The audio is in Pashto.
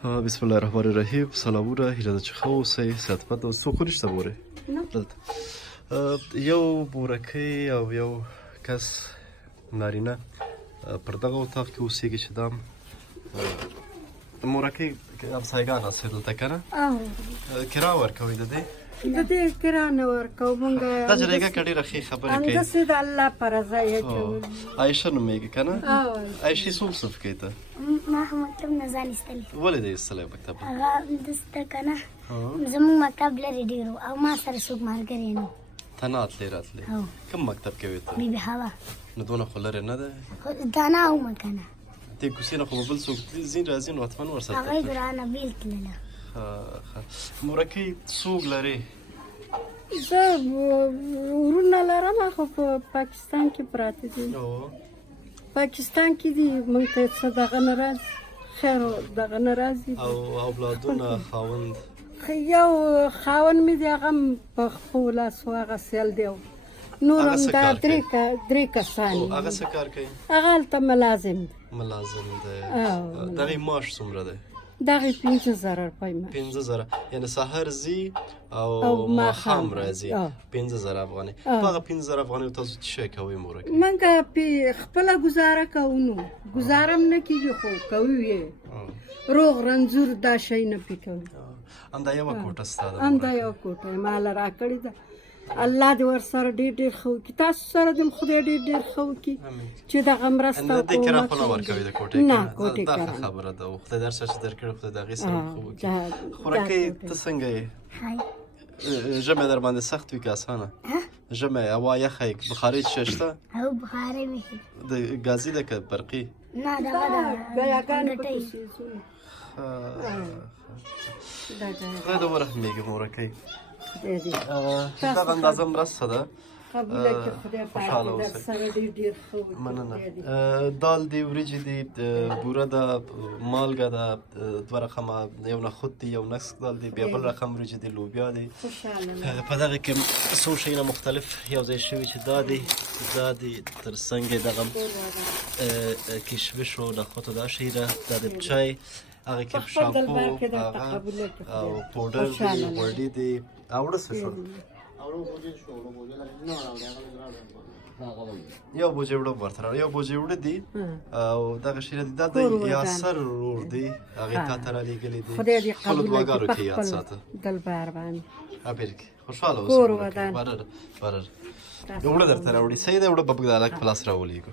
بسم الله الرحمن الرحیم. سلامونه، هیله ده چې ښه اوسئ، صحتمند اوسئ. څوک ورشته مورې دلته یو بورکۍ او یو کس نارینه پر دغه اتاق کې اوسېږي چې دا مورکۍ همسایګان هستئ دلته که نه؟ کرا ورکوئ د دې؟ د دې کرا نه ورکوو موږ دا جریګه که ډېره ښې خبرې کوي. همداسې د الله په رضا یې کوو. عایشه نومېږي که نه؟ عایشې څوم صنف کوې ته؟ ما هم مکتب نه ځان ایستلی. ولې دې ایستلی مکتب؟ هغه دسته که نه زموږ مکتب لرې ډېر و او ما سره څوک ملګری نه و. ته نه تلې راتلې؟ کوم مکتب کې وې ته؟ بیبي هوا. نو دونه خو لرې نه دی؟ دا نه ومه که نه دې کوڅې نه خو به بل څوک ځین راځي نو حتما ورسره هغه یې رانه بېل تلله. مورکۍ څوک لرې؟ زه ورونه لرم خو په پاکستان کې پراته دي. پاکستان کې دي، موږ ته څه دغه نه راځي، خیر دغه نه راځي. او اولادونه خاوند؟ یو خاوند مې دی، هغه هم په خپلو لاسو هغه سیل دی. نور هم دا درې کسان دي. هغه څه کار کوي؟ هغه هلته ملازم دی. ملازم دی. دغې معاش څومره دی؟ دغې 50,000 روپۍ معاش. 50,000 یعنې سهار ځي او ماښام راځي. 50,000 افغانۍ. په هغه 50,000 افغانیو تاسو څه شی کوئ مورکۍ؟ موږ خپله ګزاره کوو. نو ګزاره هم نه کېږي خو کوو یې. روغ رنځور دا شی نه پې کوو. همدا یوه کوټه ستا ده؟ همدا یوه کوټه یې ماله راکړې ده. الله دې ورسره ډېر ډېر ښه وکړي. تاسو سره دې خدای ډېر ډېر ښه وکړي چې دغه مرسته دې کرا خو نه ورکوي د کوټې؟ نه، کوټې دا کرا ښه خبره ده. خدای در څه چې درکړي خدای د هغې سره ښه وکړي. خورکۍ ته څنګه یې؟ ژمی در باندې سخت وي که اسانه؟ ژمی هوا یخه یې، بخارۍ څه شته؟ او بخارۍ مې د ګازي ده که برقي؟ نه دغه ده ګټۍ. خدای دې ورحمېږي مورکۍ. دغه اندازه مرسته ده. خوشحاله اوسئ. مننه. دال دی، وریجې دي، بوره ده، مالګه ده، دوه رقمه، یو نخود دی، یو نسک دال دی، بیا بل رقم وریجې دي، لوبیا دی. په دغه کې څو شیونه مختلف یو ځای شوي چې دا دی تر څنګ یې دغه کشمش و نخود دا شی ده، دا د چای هغه کې شامپو او پوډر دی، غوړي دی. اوړه څه شو؟ یو بوجۍ اوړه ورته راوړه. یو بوجۍ اوړه دي او دغه شیونه دي. دا د یاسر ورور دی، هغې تا ته رالیږلي دي. خپلو دعاګانو کې یاد ساته. ابېرکې خوشحاله اوسه. برر اوړه درته راوړي. صحیح دی، اوړه به موږ د هلک په لاس راولېږو.